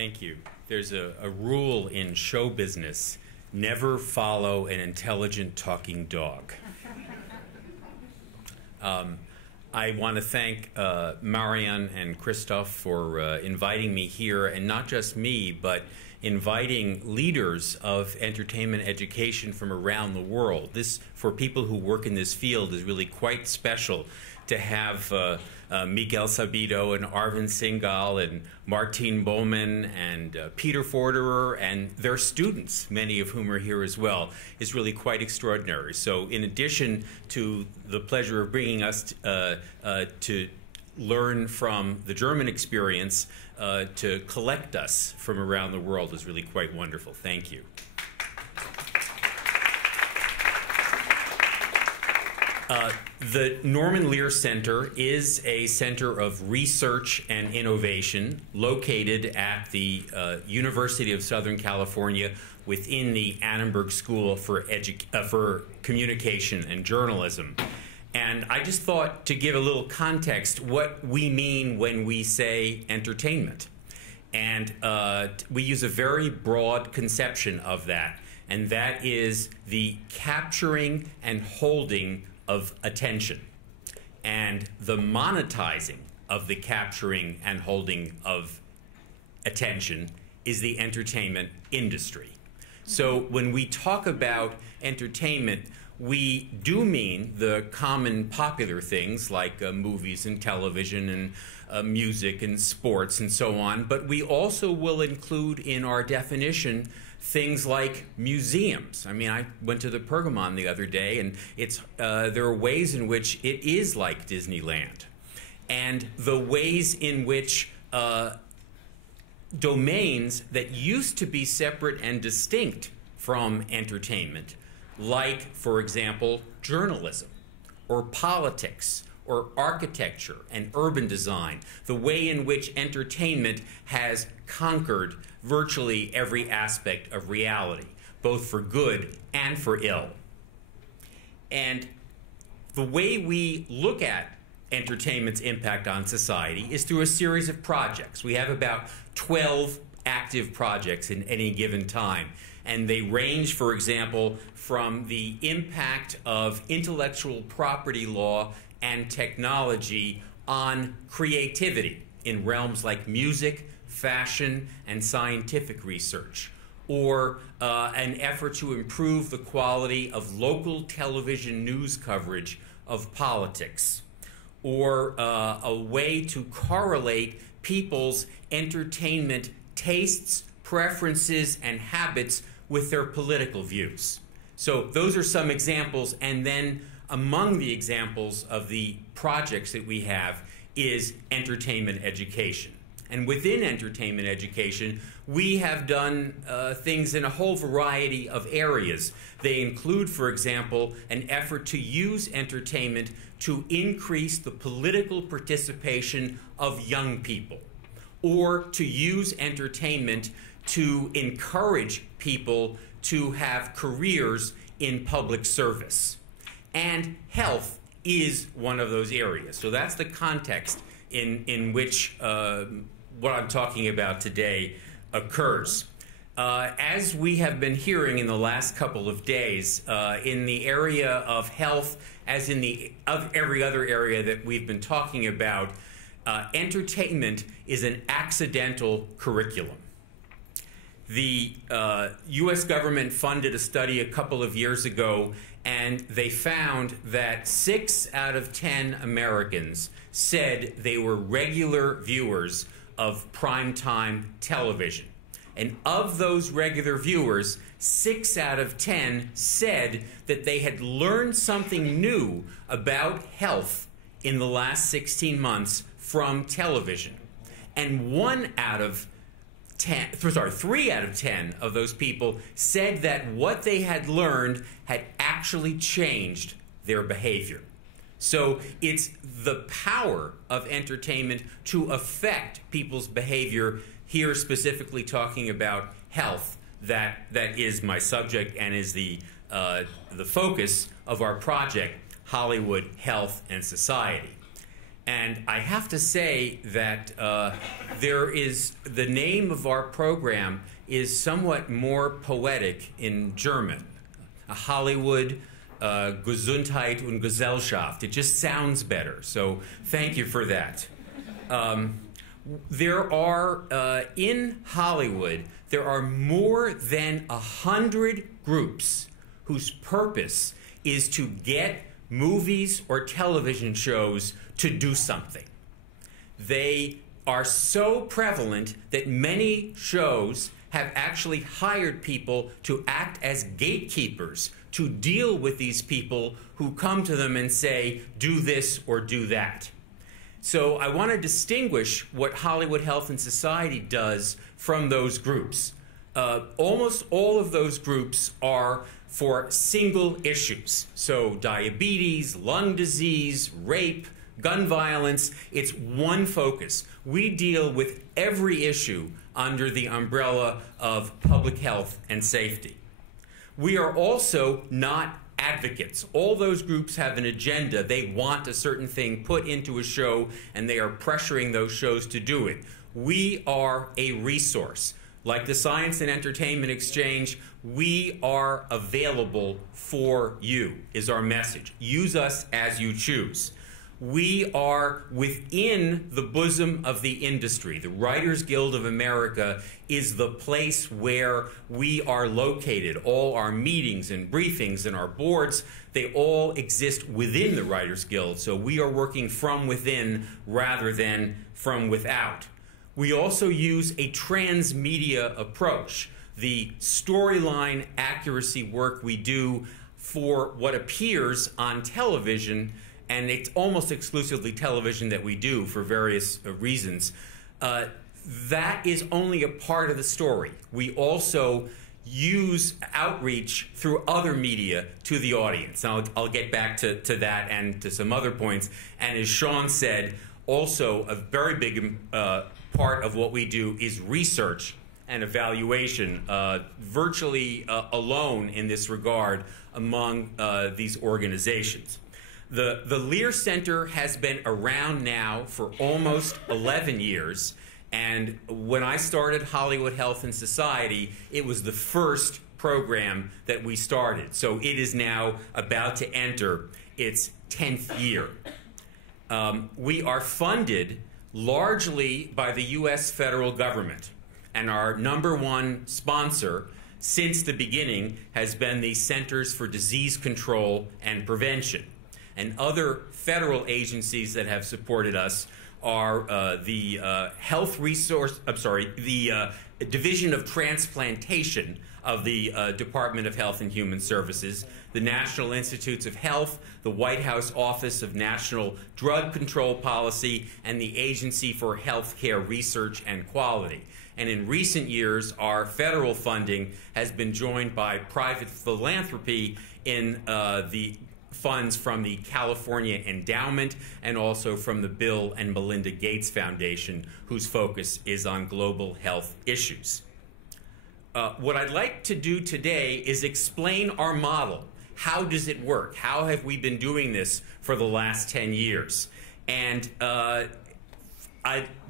Thank you. There's a rule in show business: never follow an intelligent talking dog. I want to thank Marianne and Christoph for inviting me here, and not just me, but inviting leaders of entertainment education from around the world. This, for people who work in this field, is really quite special to have Miguel Sabido and Arvind Singhal and Martine Bowman and Peter Forderer and their students, many of whom are here as well, is really quite extraordinary. So in addition to the pleasure of bringing us to learn from the German experience, to collect us from around the world is really quite wonderful. Thank you. The Norman Lear Center is a center of research and innovation located at the University of Southern California within the Annenberg School for Communication and Journalism. And I just thought to give a little context what we mean when we say entertainment. And we use a very broad conception of that, and that is the capturing and holding of attention, and the monetizing of the capturing and holding of attention is the entertainment industry. So when we talk about entertainment, we do mean the common popular things like movies and television and music and sports and so on, but we also will include in our definition things like museums. I mean, I went to the Pergamon the other day, and there are ways in which it is like Disneyland. And the ways in which domains that used to be separate and distinct from entertainment, like, for example, journalism or politics or architecture and urban design, the way in which entertainment has conquered virtually every aspect of reality, both for good and for ill. And the way we look at entertainment's impact on society is through a series of projects. We have about 12 active projects in any given time, and they range, for example, from the impact of intellectual property law and technology on creativity in realms like music, fashion, and scientific research, or an effort to improve the quality of local television news coverage of politics, or a way to correlate people's entertainment tastes, preferences, and habits with their political views. So those are some examples, and then among the examples of the projects that we have is entertainment education. And within entertainment education, we have done things in a whole variety of areas. They include, for example, an effort to use entertainment to increase the political participation of young people, or to use entertainment to encourage people to have careers in public service. And health is one of those areas. So that's the context in which what I'm talking about today occurs. As we have been hearing in the last couple of days, in the area of health, as in every other area that we've been talking about, entertainment is an accidental curriculum. The U.S. government funded a study a couple of years ago, and they found that 6 out of 10 Americans said they were regular viewers of primetime television. And of those regular viewers, 6 out of 10 said that they had learned something new about health in the last 16 months from television. And 3 out of 10 of those people said that what they had learned had actually changed their behavior. So it's the power of entertainment to affect people's behavior, here specifically talking about health, that is my subject and is the focus of our project, Hollywood, Health, and Society. And I have to say that the name of our program is somewhat more poetic in German. Hollywood, Gesundheit und Gesellschaft. It just sounds better. So thank you for that. There are, in Hollywood, there are more than 100 groups whose purpose is to get movies or television shows to do something. They are so prevalent that many shows have actually hired people to act as gatekeepers to deal with these people who come to them and say, do this or do that. So I want to distinguish what Hollywood Health and Society does from those groups. Almost all of those groups are for single issues. So diabetes, lung disease, rape, gun violence, it's one focus. We deal with every issue under the umbrella of public health and safety. We are also not advocates. All those groups have an agenda. They want a certain thing put into a show, and they are pressuring those shows to do it. We are a resource. Like the Science and Entertainment Exchange, we are available for you, is our message. Use us as you choose. We are within the bosom of the industry. The Writers Guild of America is the place where we are located. All our meetings and briefings and our boards, they all exist within the Writers Guild. So we are working from within rather than from without. We also use a transmedia approach. The storyline accuracy work we do for what appears on television, and it's almost exclusively television that we do for various reasons, that is only a part of the story. We also use outreach through other media to the audience. Now, I'll get back to that and to some other points. And as Sean said, also a very big part of what we do is research and evaluation, virtually alone in this regard among these organizations. The Lear Center has been around now for almost 11 years, and when I started Hollywood Health and Society, it was the first program that we started. So it is now about to enter its 10th year. We are funded largely by the U.S. federal government, and our #1 sponsor since the beginning has been the Centers for Disease Control and Prevention. And other federal agencies that have supported us are the Division of Transplantation of the Department of Health and Human Services, the National Institutes of Health, the White House Office of National Drug Control Policy, and the Agency for Healthcare Research and Quality. And in recent years, our federal funding has been joined by private philanthropy in the funds from the California Endowment and also from the Bill and Melinda Gates Foundation, whose focus is on global health issues. What I'd like to do today is explain our model. How does it work? How have we been doing this for the last 10 years? And I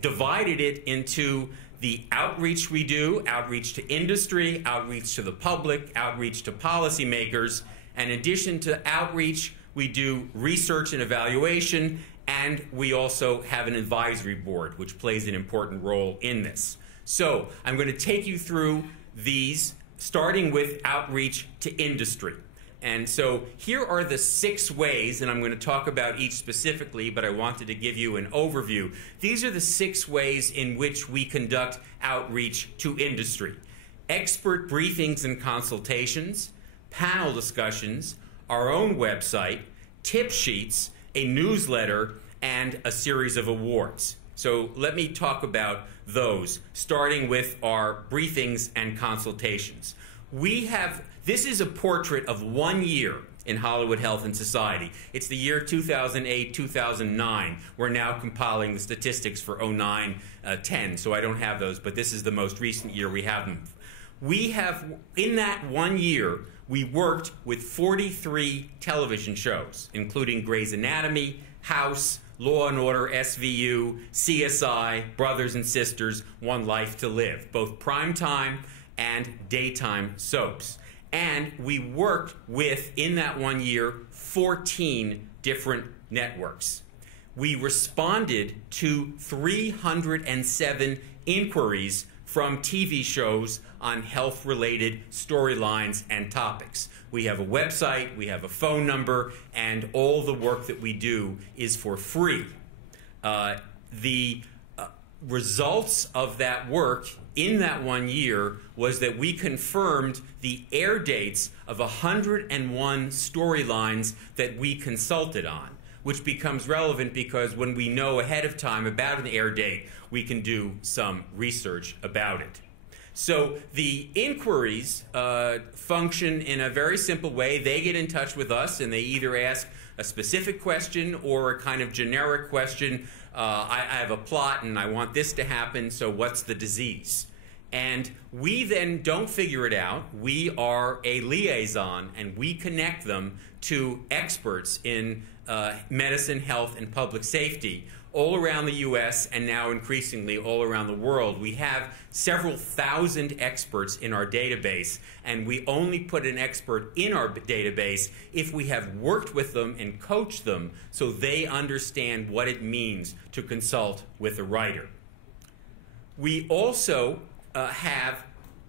divided it into the outreach we do, outreach to industry, outreach to the public, outreach to policymakers. And in addition to outreach, we do research and evaluation, and we also have an advisory board, which plays an important role in this. So I'm going to take you through these, starting with outreach to industry. And so here are the 6 ways, and I'm going to talk about each specifically, but I wanted to give you an overview. These are the 6 ways in which we conduct outreach to industry: expert briefings and consultations, panel discussions, our own website, tip sheets, a newsletter, and a series of awards. So let me talk about those, starting with our briefings and consultations. This is a portrait of 1 year in Hollywood Health and Society. It's the year 2008-2009. We're now compiling the statistics for 09-10, so I don't have those, but this is the most recent year we have them. In that 1 year, we worked with 43 television shows, including Grey's Anatomy, House, Law and Order, SVU, CSI, Brothers and Sisters, One Life to Live, both primetime and daytime soaps. And we worked with, in that 1 year, 14 different networks. We responded to 307 inquiries from TV shows on health-related storylines and topics. We have a website, we have a phone number, and all the work that we do is for free. The results of that work in that 1 year was that we confirmed the air dates of 101 storylines that we consulted on, which becomes relevant because when we know ahead of time about an air date, we can do some research about it. So the inquiries function in a very simple way. They get in touch with us and they either ask a specific question or a kind of generic question. I have a plot and I want this to happen, so what's the disease? And we then don't figure it out. We are a liaison and we connect them to experts in medicine, health, and public safety all around the U.S. and now increasingly all around the world. We have several thousand experts in our database, and we only put an expert in our database if we have worked with them and coached them so they understand what it means to consult with a writer. We also have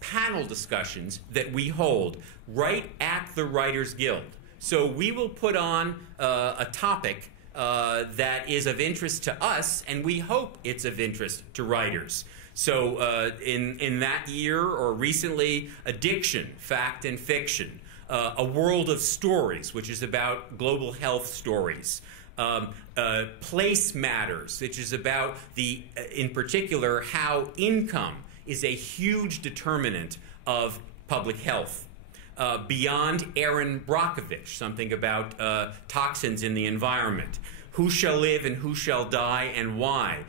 panel discussions that we hold right at the Writers Guild. So we will put on a topic that is of interest to us, and we hope it's of interest to writers. So in that year or recently, addiction, fact and fiction, a world of stories, which is about global health stories, place matters, which is about in particular, how income is a huge determinant of public health. Beyond Aaron Brockovich, something about toxins in the environment. Who Shall Live and Who Shall Die and Why,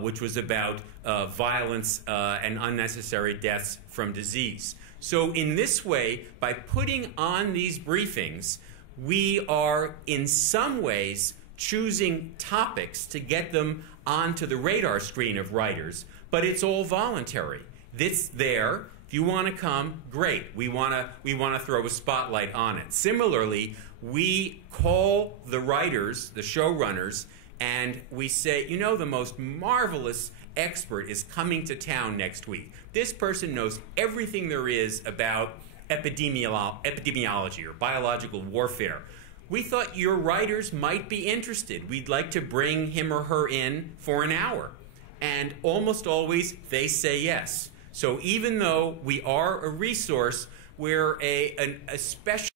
which was about violence and unnecessary deaths from disease. So in this way, by putting on these briefings, we are in some ways choosing topics to get them onto the radar screen of writers, but it's all voluntary. It's there. If you want to come, great. We want to throw a spotlight on it. Similarly, we call the writers, the showrunners, and we say, you know, the most marvelous expert is coming to town next week. This person knows everything there is about epidemiology or biological warfare. We thought your writers might be interested. We'd like to bring him or her in for an hour. And almost always they say yes. So even though we are a resource, we're a special